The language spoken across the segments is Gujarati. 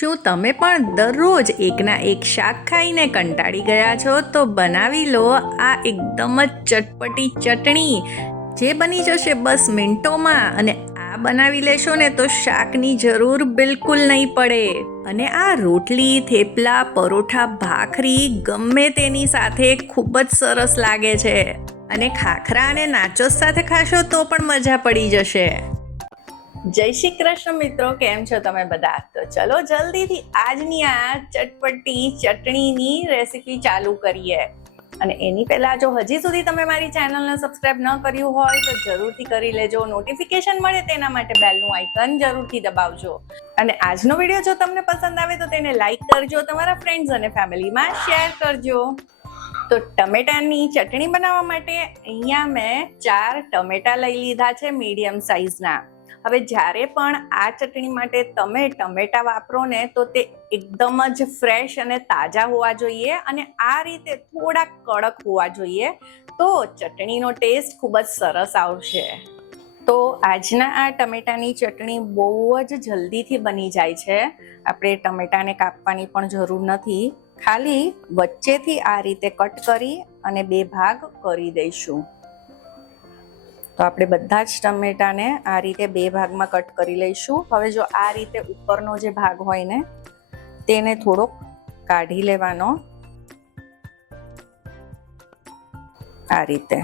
શું તમે પણ દરરોજ એકના એક શાક ખાઈને કંટાળી ગયા છો? તો બનાવી લો. આ એકદમ જ ચટપટી ચટણી. જે બની જશે બસ મિનિટોમાં. અને આ બનાવી લેશો ને તો શાકની જરૂર બિલકુલ નહીં પડે. અને આ રોટલી, થેપલા, પરોઠા, ભાખરી ગમે તેની સાથે ખૂબ જ સરસ લાગે છે. અને ખાખરા અને નાચોસ સાથે ખાશો તો પણ મજા પડી જશે. જય શ્રી કૃષ્ણ મિત્રો, કેમ છો તમે બધા? તો ચલો જલ્દીથી આજની આ ચટપટી ચટણીની રેસીપી ચાલુ કરીએ. અને એની પહેલા જો હજી સુધી તમે મારી ચેનલને સબસ્ક્રાઇબ ન કર્યું હોય, તો જરૂરથી કરી લેજો. નોટિફિકેશન મળે તેના માટે બેલનું આઇકન જરૂરથી દબાવજો. અને આજનો વીડિયો જો તમને પસંદ આવે તો તેને લાઈક કરજો, તમારા ફ્રેન્ડ્સ અને ફેમિલીમાં શેર કરજો. તો ટમેટાની ચટણી બનાવવા માટે અહીંયા મેં ચાર ટમેટા લઈ લીધા છે મીડિયમ સાઇઝના. હવે જ્યારે પણ આ ચટણી માટે તમે ટમેટા વાપરો ને, તો તે એકદમ જ ફ્રેશ અને તાજા હોવા જોઈએ અને આ રીતે થોડા કડક હોવા જોઈએ, તો ચટણીનો ટેસ્ટ ખૂબ જ સરસ આવશે. તો આજના આ ટમેટાની ચટણી બહુ જ જલ્દીથી બની જાય છે. આપણે ટમેટાને કાપવાની પણ જરૂર નથી. ખાલી વચ્ચેથી આ રીતે કટ કરી અને બે ભાગ કરી દઈશું. તો આપણે બધા જ ટમેટાને આ રીતે બે ભાગમાં કટ કરી લઈશું. હવે જો આ રીતે ઉપરનો જે ભાગ હોય ને, તેને થોડોક કાઢી લેવાનો. આ રીતે.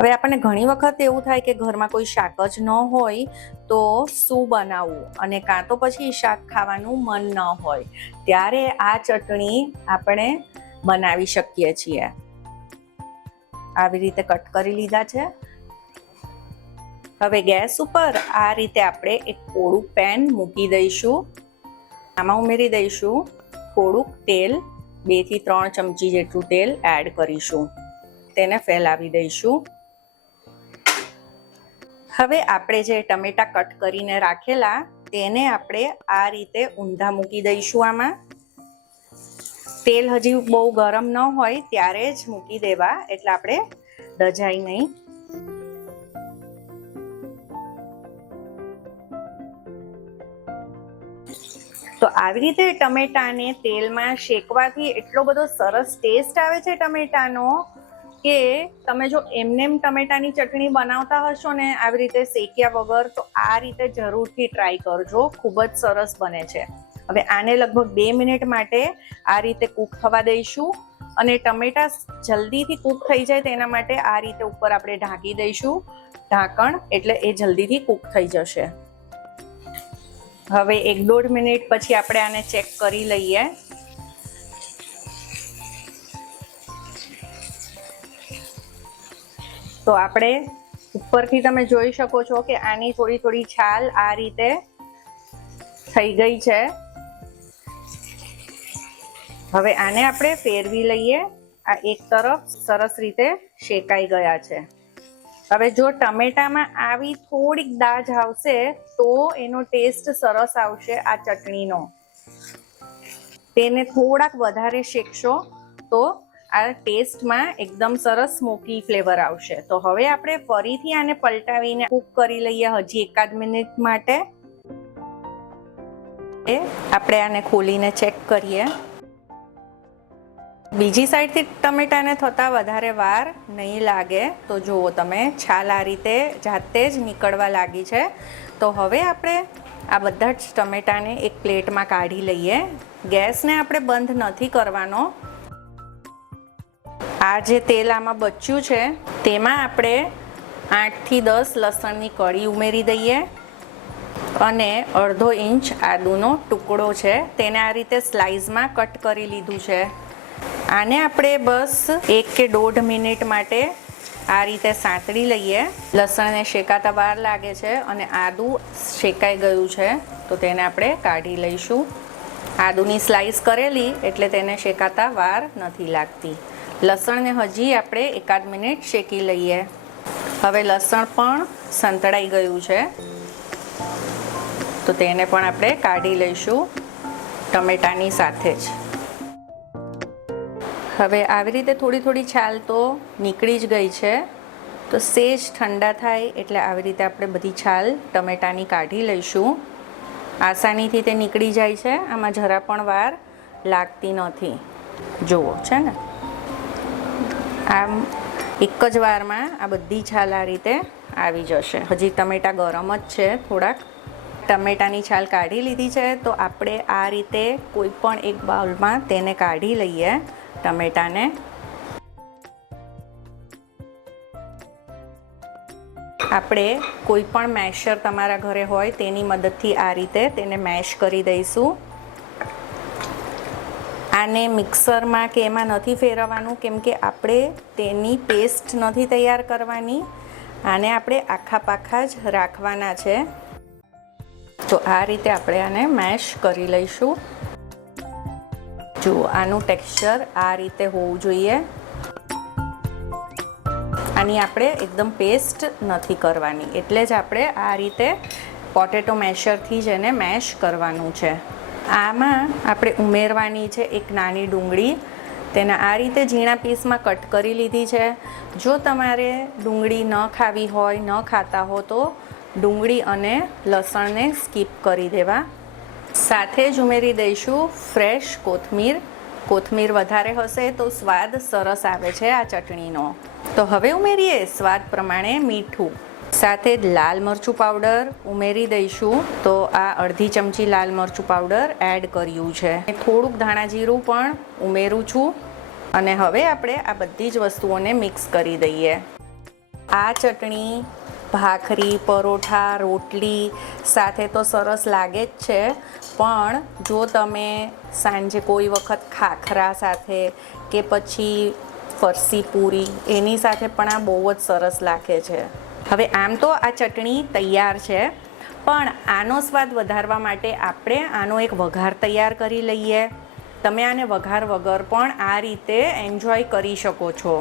હવે આપણને ઘણી વખત એવું થાય કે ઘરમાં કોઈ શાક જ ન હોય તો શું બનાવવું? અને કાં તો પછી શાક ખાવાનું મન ન હોય. ત્યારે આ ચટણી આપણે બનાવી શકીએ છીએ. આવી રીતે કટ કરી લીધા છે. હવે ગેસ ઉપર આ રીતે આપણે એક કોળું પેન મૂકી દઈશું. આમાં ઉમેરી દઈશું. થોડુંક તેલ બેથી ત્રણ ચમચી જેટલું તેલ એડ કરીશું. તેને ફેલાવી દઈશું. હવે આપણે જે ટમેટા કટ કરીને રાખેલા, તેને આપણે આ રીતે ઊંધા મૂકી દઈશું આમાં. તેલ હજી બહુ ગરમ ન હોય ત્યારે જ મૂકી દેવા, એટલે આપણે દજાઈ નહીં. તો આવી રીતે ટમેટાને તેલમાં શેકવાથી એટલો બધો સરસ ટેસ્ટ આવે છે ટમેટાનો કે તમે જો એમનેમ ટમેટાની ચટણી બનાવતા હશો ને આવી રીતે શેક્યા વગર, તો આ રીતે જરૂરથી ટ્રાય કરજો. ખૂબ જ સરસ બને છે. હવે આને લગભગ બે મિનિટ માટે આ રીતે કૂક થવા દઈશું અને ટમેટા જલ્દીથી કૂક થઈ જાય તેના માટે આ રીતે ઉપર આપણે ઢાંકી દઈશું. ઢાંકણ એટલે એ જલ્દીથી કૂક થઈ જશે. હવે એક દોઢ મિનિટ પછી આપણે આને ચેક કરી લઈએ. તો આપણે ઉપરથી તમે જોઈ શકો છો કે આની થોડી થોડી છાલ આ રીતે થઈ ગઈ છે. હવે આને આપણે ફેરવી લઈએ. આ એક તરફ સરસ રીતે શેકાઈ ગયા છે. હવે જો ટમેટામાં આવી થોડીક દાજ આવશે, તો એનો ટેસ્ટ સરસ આવશે આ ચટણીનો. તેને થોડાક વધારે શેકશો, તો આ ટેસ્ટમાં એકદમ સરસ સ્મોકી ફ્લેવર આવશે. તો હવે આપણે ફરીથી આને પલટાવીને કૂક કરી લઈએ હજી એકાદ મિનિટ માટે. આપણે આને ખોલીને ચેક કરીએ. બીજી સાઈડથી ટમેટાને થતાં વધારે વાર નહીં લાગે. તો જુઓ તમે, છાલ આ રીતે જાતે જ નીકળવા લાગી છે. તો હવે આપણે આ બધા જ ટમેટાને એક પ્લેટમાં કાઢી લઈએ. ગેસને આપણે બંધ નથી કરવાનો. આ જે તેલ આમાં બચ્યું છે, તેમાં આપણે આઠથી દસ લસણની કળી ઉમેરી દઈએ અને અડધો ઇંચ આદુનો ટુકડો છે. તેને આ રીતે સ્લાઇસમાં કટ કરી લીધું છે. આને આપણે બસ એક કે દોઢ મિનિટ માટે આ રીતે સાંતળી લઈએ. લસણને શેકાતા વાર લાગે છે અને આદું શેકાઈ ગયું છે, તો તેને આપણે કાઢી લઈશું. આદુની સ્લાઈસ કરેલી એટલે તેને શેકાતા વાર નથી લાગતી. લસણને હજી આપણે એકાદ મિનિટ શેકી લઈએ. હવે લસણ પણ સંતળાઈ ગયું છે, તો તેને પણ આપણે કાઢી લઈશું ટમેટાની સાથે જ. હવે આવી રીતે થોડી થોડી છાલ તો નીકળી જ ગઈ છે. તો સેજ ઠંડા થાય એટલે આવી રીતે આપણે બધી છાલ ટમેટાની કાઢી લઈશું. આસાનીથી તે નીકળી જાય છે. આમાં જરા પણ વાર લાગતી નથી. જુઓ, છે ને? આમ એક જ વારમાં આ બધી છાલ આ રીતે આવી જશે. હજી ટમેટા ગરમ જ છે થોડાક. ટમેટાની છાલ કાઢી લીધી છે, તો આપણે આ રીતે કોઈ પણ એક બાઉલમાં તેને કાઢી લઈએ. ટમેટાને. આપણે કોઈ પણ મેશર તમારા ઘરે હોય તેની મદદથી આ રીતે તેને મેશ કરી દઈશું. આને મિક્સરમાં કે એમાં નથી ફેરવવાનું, કેમ કે આપણે તેની પેસ્ટ નથી તૈયાર કરવાની. આને આપણે આખા પાખા જ રાખવાના છે. તો આ રીતે આપણે આને મેશ કરી લઈશું. જુઓ આનું ટેક્સચર આ રીતે હોવું જોઈએ. આની આપણે એકદમ પેસ્ટ નથી કરવાની. એટલે જ આપણે આ રીતે પોટેટો મેશરથી જ એને મેશ કરવાનું છે. આમાં આપણે ઉમેરવાની છે એક નાની ડુંગળી. તેને આ રીતે ઝીણા પીસમાં કટ કરી લીધી છે. જો તમારે ડુંગળી ન ખાવી હોય, ન ખાતા હો તો ડુંગળી અને લસણને સ્કીપ કરી દેવા. સાથે જ ઉમેરી દઈશું ફ્રેશ કોથમીર. કોથમીર વધારે હશે તો સ્વાદ સરસ આવે છે આ ચટણીનો. તો હવે ઉમેરીએ સ્વાદ પ્રમાણે મીઠું. સાથે લાલ મરચું પાવડર ઉમેરી દઈશું. તો આ અડધી ચમચી લાલ મરચું પાવડર એડ કર્યું છે. થોડુંક ધાણા જીરું પણ ઉમેરું છું. અને હવે આપણે આ બધી જ વસ્તુઓને મિક્સ કરી દઈએ. આ ચટણી ભાખરી, પરોઠા, રોટલી સાથે તો સરસ લાગે જ છે. પણ જો તમે સાંજે કોઈ વખત ખાખરા સાથે કે પછી ફરસી પૂરી એની સાથે પણ આ બહુ જ સરસ લાગે છે. હવે આમ તો આ ચટણી તૈયાર છે, પણ આનો સ્વાદ વધારવા માટે આપણે આનો એક વઘાર તૈયાર કરી લઈએ. તમે આને વઘાર વગર પણ આ રીતે એન્જોય કરી શકો છો.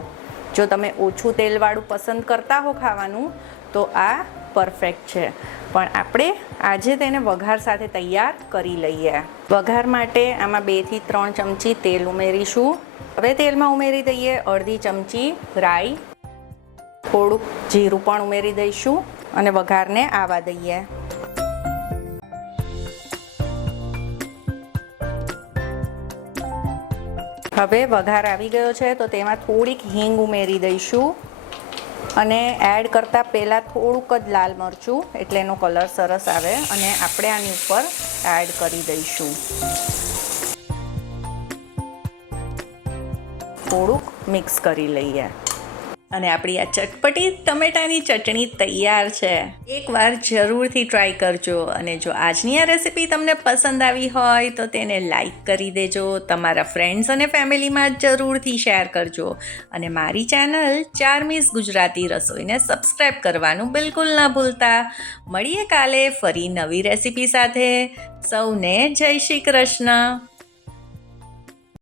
જો તમે ઓછું તેલવાળું પસંદ કરતા હો ખાવાનું તો આ પરફેક્ટ છે. પણ આપણે આજે તેને વઘાર સાથે તૈયાર કરી લઈએ. વઘાર માટે આમાં બેથી ત્રણ ચમચી તેલ ઉમેરીશું. હવે તેલમાં ઉમેરી દઈએ અડધી ચમચી રાઈ. થોડુંક જીરું પણ ઉમેરી દઈશું અને વઘારને આવવા દઈએ. હવે વઘાર આવી ગયો છે તો તેમાં થોડીક હિંગ ઉમેરી દઈશું. અને એડ કરતાં પહેલાં થોડુંક જ લાલ મરચું, એટલે એનો કલર સરસ આવે. અને આપણે આની ઉપર એડ કરી દઈશું. થોડુંક મિક્સ કરી લઈએ. અને આપણી આ ચટપટી ટમેટાની ચટણી તૈયાર છે. એકવાર જરૂરથી ટ્રાય કરજો અને જો આજની આ રેસિપી તમને પસંદ આવી હોય તો તેને લાઈક કરી દેજો. તમારા ફ્રેન્ડ્સ અને ફેમિલીમાં જરૂરથી શેર કરજો. અને મારી ચેનલ ચારમીસ ગુજરાતી રસોઈને સબસ્ક્રાઈબ કરવાનું બિલકુલ ના ભૂલતા. મળીએ કાલે ફરી નવી રેસિપી સાથે. સૌને જય શ્રી કૃષ્ણ.